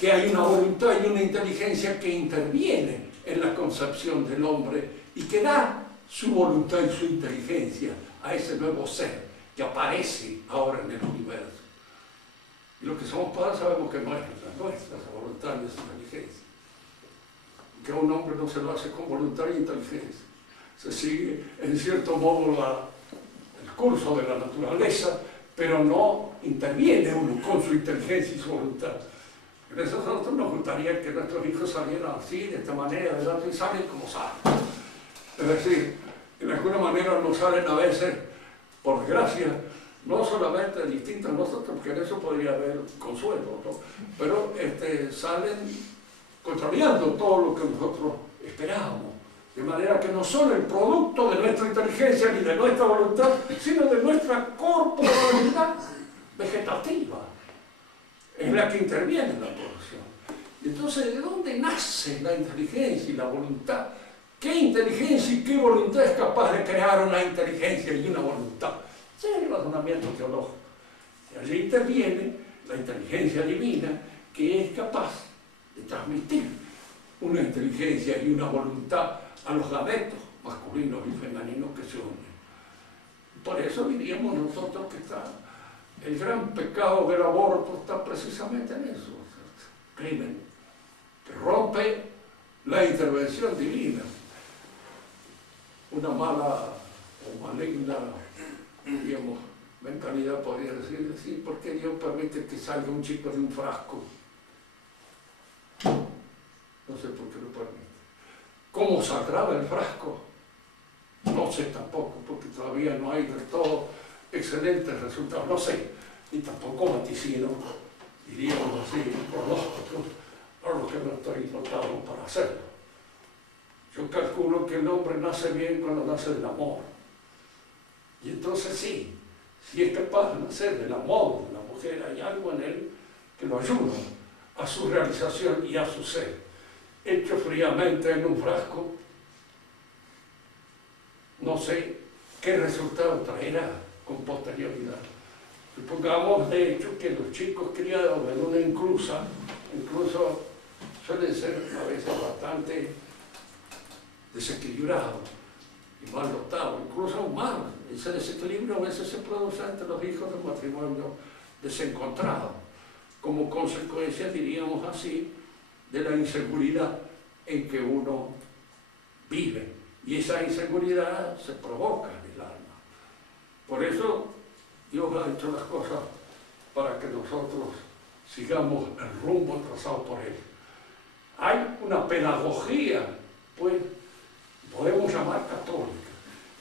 que hay una voluntad y una inteligencia que interviene en la concepción del hombre y que da su voluntad y su inteligencia a ese nuevo ser que aparece ahora en el universo. Y los que somos padres sabemos que no es nuestra esa voluntad y esa inteligencia. Que a un hombre no se lo hace con voluntad y inteligencia. Se sigue, en cierto modo, el curso de la naturaleza, pero no interviene uno con su inteligencia y su voluntad. En eso a nosotros nos gustaría que nuestros hijos salieran así, de esta manera, adelante, y salen como salen. Es decir, de alguna manera nos salen a veces, por desgracia, no solamente distintos a nosotros, porque en eso podría haber consuelo, ¿no? Pero salen contrariando todo lo que nosotros esperábamos. De manera que no son el producto de nuestra inteligencia ni de nuestra voluntad, sino de nuestra corporalidad vegetativa. Es la que interviene en la producción. Entonces, ¿de dónde nace la inteligencia y la voluntad? ¿Qué inteligencia y qué voluntad es capaz de crear una inteligencia y una voluntad? Ese es el razonamiento teológico. Y allí interviene la inteligencia divina que es capaz de transmitir una inteligencia y una voluntad a los gametos masculinos y femeninos que se unen. Por eso diríamos nosotros que el gran pecado del aborto está precisamente en eso, crimen, que rompe la intervención divina. Una mala o maligna, digamos, mentalidad podría decir, ¿por qué Dios permite que salga un chico de un frasco? No sé por qué lo permite. ¿Cómo saldrá del frasco? No sé tampoco, porque todavía no hay del todo excelentes resultados, no sé, ni tampoco vaticino, diríamos así, pronósticos, a lo que no estoy dotado para hacerlo. Yo calculo que el hombre nace bien cuando nace del amor. Y entonces sí, si es capaz de nacer del amor de la mujer, hay algo en él que lo ayuda a su realización y a su ser. hecho fríamente en un frasco, no sé qué resultado traerá con posterioridad. Supongamos, de hecho, que los chicos criados en una incluso suelen ser a veces bastante desequilibrados y mal dotados, incluso mal. Ese desequilibrio a veces se produce entre los hijos de matrimonio desencontrado, como consecuencia, diríamos así, de la inseguridad en que uno vive. Y esa inseguridad se provoca en el alma. Por eso Dios ha hecho las cosas para que nosotros sigamos el rumbo trazado por Él. Hay una pedagogía, pues, podemos llamar católica.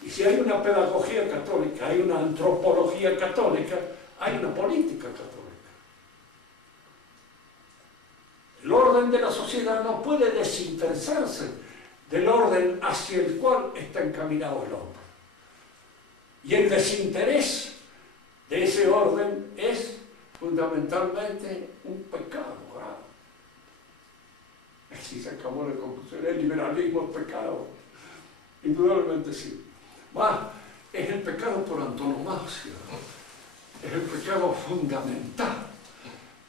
Y si hay una pedagogía católica, hay una antropología católica, hay una política católica. El orden de la sociedad no puede desinteresarse del orden hacia el cual está encaminado el hombre. Y el desinterés de ese orden es fundamentalmente un pecado grave. Así se acabó la conclusión. El liberalismo es pecado. Indudablemente sí. Más, es el pecado por antonomasia. Es el pecado fundamental.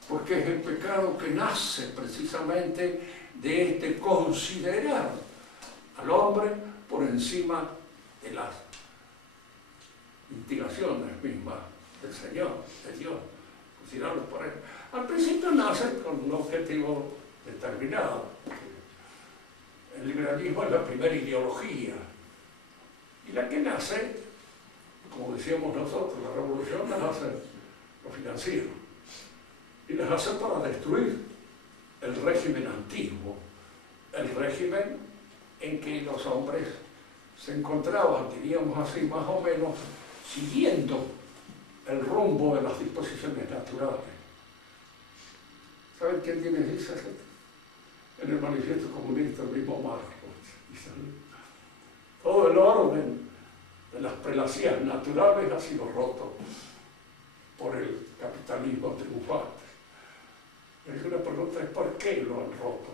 Porque es el pecado que nace precisamente de este considerar al hombre por encima de las instigaciones mismas del Señor, de Dios, considerarlo por Él. Al principio nace con un objetivo determinado. El liberalismo es la primera ideología, y la que nace, como decíamos nosotros, la revolución la hace los financieros, y las hace para destruir el régimen antiguo, el régimen en que los hombres se encontraban, diríamos así, más o menos, siguiendo el rumbo de las disposiciones naturales. ¿Saben quién tiene esa? En el manifiesto comunista, el mismo Marx. Todo el orden de las prelaciones naturales ha sido roto por el capitalismo triunfante. Y una pregunta es: ¿por qué lo han roto?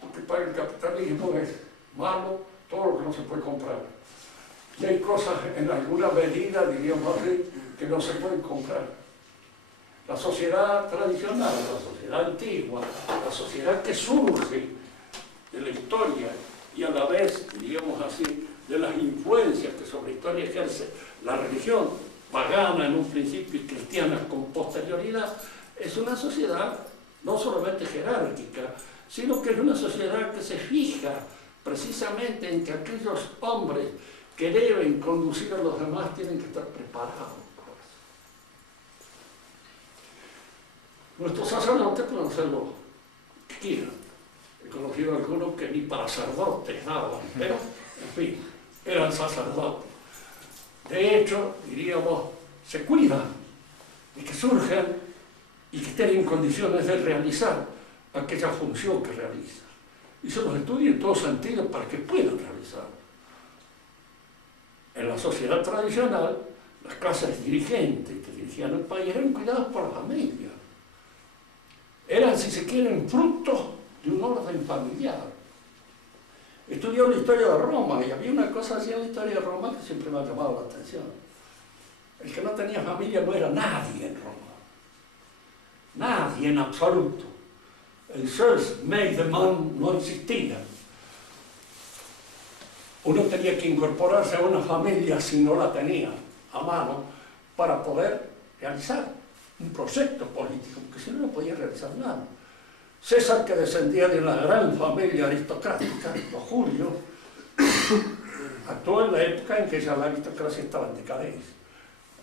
Porque para el capitalismo es malo todo lo que no se puede comprar. Y hay cosas en alguna medida, diríamos así, que no se pueden comprar. La sociedad tradicional, la sociedad antigua, la sociedad que surge de la historia y a la vez, diríamos así, de las influencias que sobre la historia ejerce la religión pagana en un principio y cristiana con posterioridad, es una sociedad no solamente jerárquica, sino que es una sociedad que se fija precisamente en que aquellos hombres que deben conducir a los demás tienen que estar preparados por eso. Nuestros sacerdotes pueden hacer lo que quieran. He conocido a algunos que ni para sacerdotes daban, pero, en fin, eran sacerdotes. De hecho, diríamos, se cuidan de que surjan y que estén en condiciones de realizar aquella función que realizan. Y se los estudia en todo sentido para que puedan realizarlo. En la sociedad tradicional, las clases dirigentes que dirigían el país eran cuidadas por la familia. Eran, si se quieren, frutos de un orden familiar. Estudió la historia de Roma y había una cosa así en la historia de Roma que siempre me ha llamado la atención. El que no tenía familia no era nadie en Roma. Nadie en absoluto. El self-made man no existía. Uno tenía que incorporarse a una familia si no la tenía a mano para poder realizar un proyecto político, porque si no, no podía realizar nada. César, que descendía de una gran familia aristocrática, los Julios, actuó en la época en que ya la aristocracia estaba en decadencia.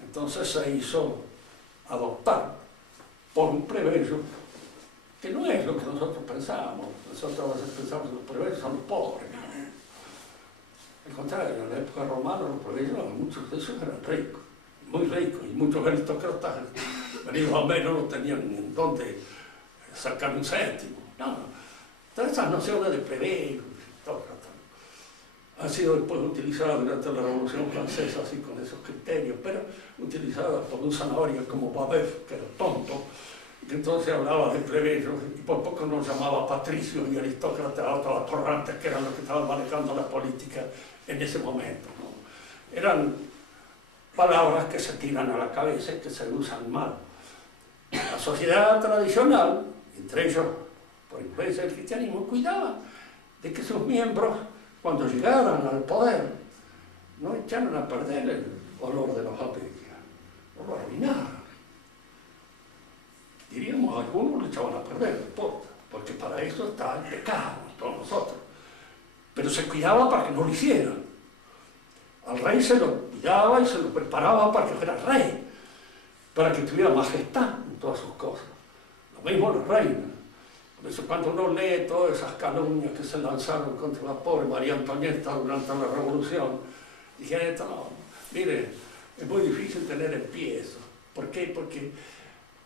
Entonces se hizo adoptar por un plebeyo, que no es lo que nosotros pensamos. Nosotros a veces pensamos que los plebeyos son los pobres. Al contrario, en la época romana los plebeyos, muchos de ellos eran ricos, muy ricos, y muchos aristócratas, venidos a menos, no tenían en dónde sacar un céntimo. No. Todas esas nociones de plebeyos, aristócratas, han sido después utilizadas durante la Revolución Francesa, así con esos criterios, pero utilizadas por un zanahoria como Babeuf, que era tonto, Entonces hablaba de plebeyos y por poco nos llamaba patricios y aristócratas autoatorrantes, que eran los que estaban manejando la política en ese momento, ¿no? Eran palabras que se tiran a la cabeza y que se usan mal. La sociedad tradicional, entre ellos por influencia del cristianismo, cuidaba de que sus miembros, cuando llegaran al poder, no echaran a perder el olor de los apellidos, no lo arruinaran. Diríamos, algunos lo echaban a perder, no importa, porque para eso está el pecado, todos nosotros. Pero se cuidaba para que no lo hicieran. Al rey se lo cuidaba y se lo preparaba para que fuera rey, para que tuviera majestad en todas sus cosas. Lo mismo los reinos. Por eso cuando uno lee todas esas calumnias que se lanzaron contra la pobre María Antonieta durante la Revolución, dije, no, mire, es muy difícil tener en pie eso. ¿Por qué? Porque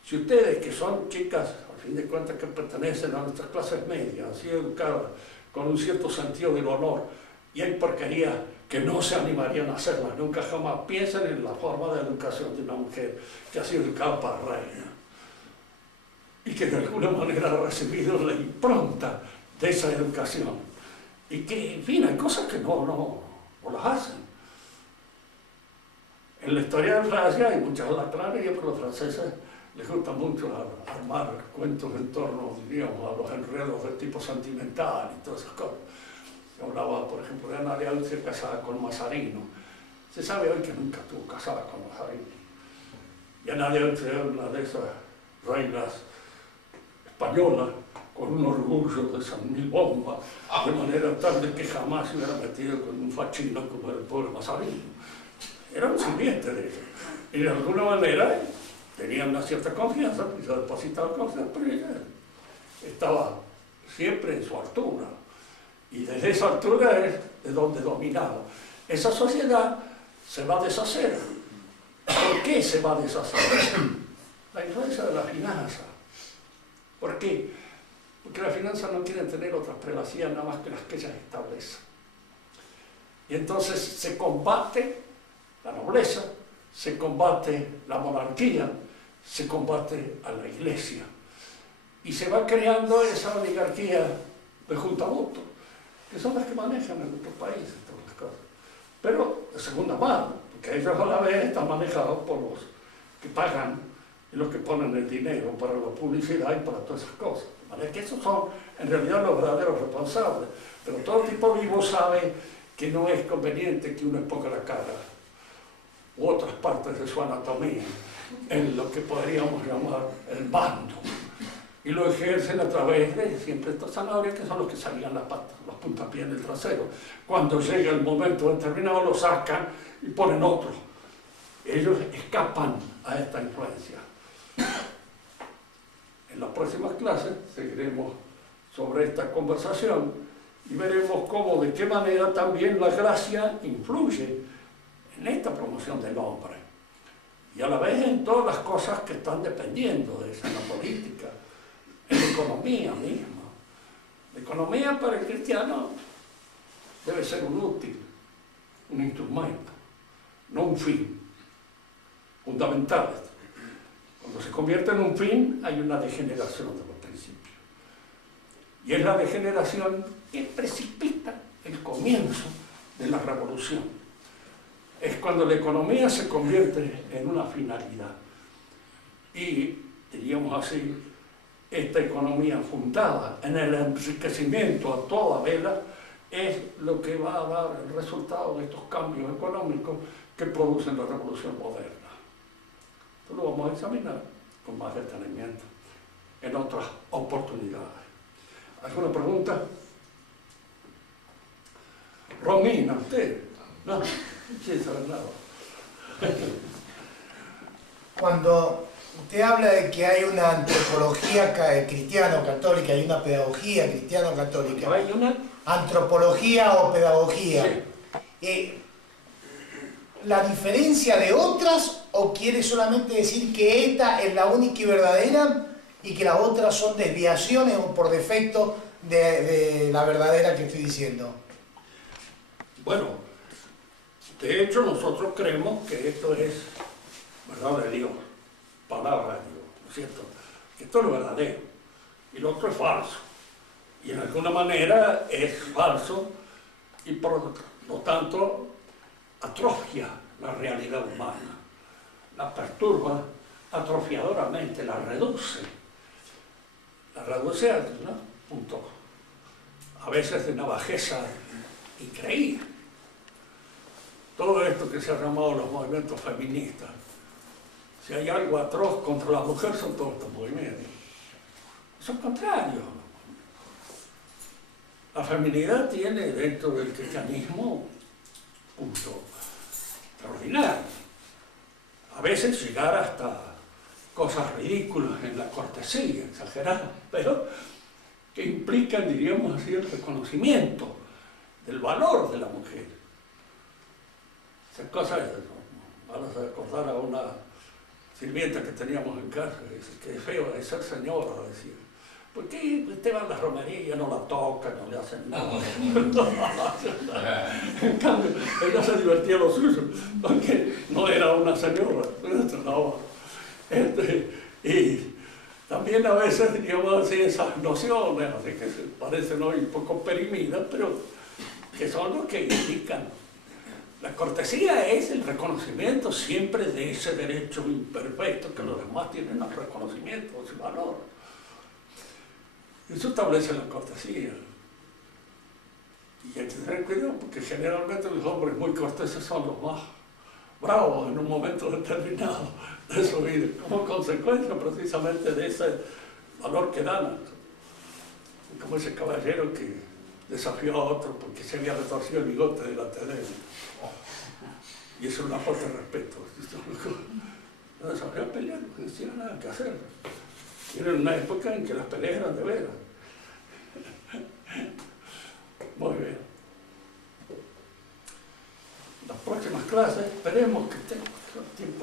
si ustedes, que son chicas, a fin de cuentas que pertenecen a nuestras clases medias, han sido educadas con un cierto sentido del honor, y hay porquerías que no se animarían a hacerlas, nunca jamás piensen en la forma de educación de una mujer que ha sido educada para reina y que de alguna manera ha recibido la impronta de esa educación y que, en fin, hay cosas que no las hacen. En la historia de Francia hay muchas lacranes y a los franceses les gusta mucho armar cuentos en torno, diríamos, a los enredos de tipo sentimental y todas esas cosas. Se hablaba, por ejemplo, de Ana de Austria casada con Mazarino. Se sabe hoy que nunca estuvo casada con Mazarino. Y Ana de Austria era una de esas reinas españolas con un orgullo de San Mil Bomba, de manera tal de que jamás se hubiera metido con un fachino como el pobre Mazarino. Era un sirviente de ella. Y de alguna manera tenía una cierta confianza, y se depositaba confianza, pero ella estaba siempre en su altura. Y desde esa altura es de donde dominaba. Esa sociedad se va a deshacer. ¿Por qué se va a deshacer? La influencia de la finanza. ¿Por qué? Porque las finanzas no quieren tener otras prelaciones nada más que las que ellas establecen. Y entonces se combate la nobleza, se combate la monarquía, se combate a la iglesia. Y se va creando esa oligarquía de juntamuto, que son las que manejan en nuestros países todas las cosas. Pero de segunda mano, porque ellos a la vez están manejados por los que pagan y los que ponen el dinero para la publicidad y para todas esas cosas. De manera que esos son en realidad los verdaderos responsables. Pero todo tipo vivo sabe que no es conveniente que uno exponga la cara u otras partes de su anatomía en lo que podríamos llamar el mando. Y lo ejercen a través de siempre estos zanahorias que son los que salían las patas, los puntapiés en el trasero. Cuando llega el momento determinado lo sacan y ponen otros. Ellos escapan a esta influencia. En las próximas clases seguiremos sobre esta conversación y veremos cómo, de qué manera también la gracia influye en esta promoción del hombre. Y a la vez en todas las cosas que están dependiendo de esa, en la política, en la economía misma. La economía para el cristiano debe ser un útil, un instrumento, no un fin. Fundamental esto. Cuando se convierte en un fin, hay una degeneración de los principios. Y es la degeneración que precipita el comienzo de la revolución. Es cuando la economía se convierte en una finalidad. Y, diríamos así, esta economía fundada en el enriquecimiento a toda vela es lo que va a dar el resultado de estos cambios económicos que producen la revolución moderna. Esto lo vamos a examinar con más detenimiento en otras oportunidades. ¿Alguna pregunta? Romina, ¿usted? No, sí, sabe nada. Cuando usted habla de que hay una antropología cristiano-católica, hay una pedagogía cristiano-católica, ¿Hay una? antropología o pedagogía, Sí. ¿La diferencia de otras o quiere solamente decir que esta es la única y verdadera y que las otras son desviaciones o por defecto de la verdadera que estoy diciendo? Bueno, de hecho nosotros creemos que esto es verdad de Dios, palabra de Dios, ¿no es cierto? Esto es lo verdadero y lo otro es falso. Y en alguna manera es falso y por lo tanto atrofia la realidad humana, la perturba atrofiadoramente, la reduce a un punto a veces de una bajeza increíble. Todo esto que se ha llamado los movimientos feministas, si hay algo atroz contra la mujer son todos estos movimientos. Eso es contrario. La feminidad tiene dentro del cristianismo punto extraordinario. A veces llegar hasta cosas ridículas en la cortesía, exageradas, pero que implican, diríamos así, el reconocimiento del valor de la mujer. Esas cosas, vamos a acordar a una sirvienta que teníamos en casa, que dice, qué feo es ser señora, decía. ¿Por qué usted va a la romería, no la toca, no le hacen nada? En cambio, ella se divertía lo suyo, porque no era una señora, no. Y también a veces, digamos así, esas nociones, así que se parecen hoy un poco perimidas, pero que son los que indican. La cortesía es el reconocimiento siempre de ese derecho imperfecto que los demás tienen al reconocimiento, su valor. Eso establece la cortesía. Y hay que tener cuidado porque generalmente los hombres muy corteses son los más bravos en un momento determinado de su vida, como consecuencia precisamente de ese valor que dan. Como ese caballero que desafió a otro porque se había retorcido el bigote delante de él. Y eso es una falta de respeto. No desafió a pelear, porque no tenía nada que hacer. Y era una época en que las peleas eran de veras. Muy bien. Las próximas clases esperemos que tengamos tiempo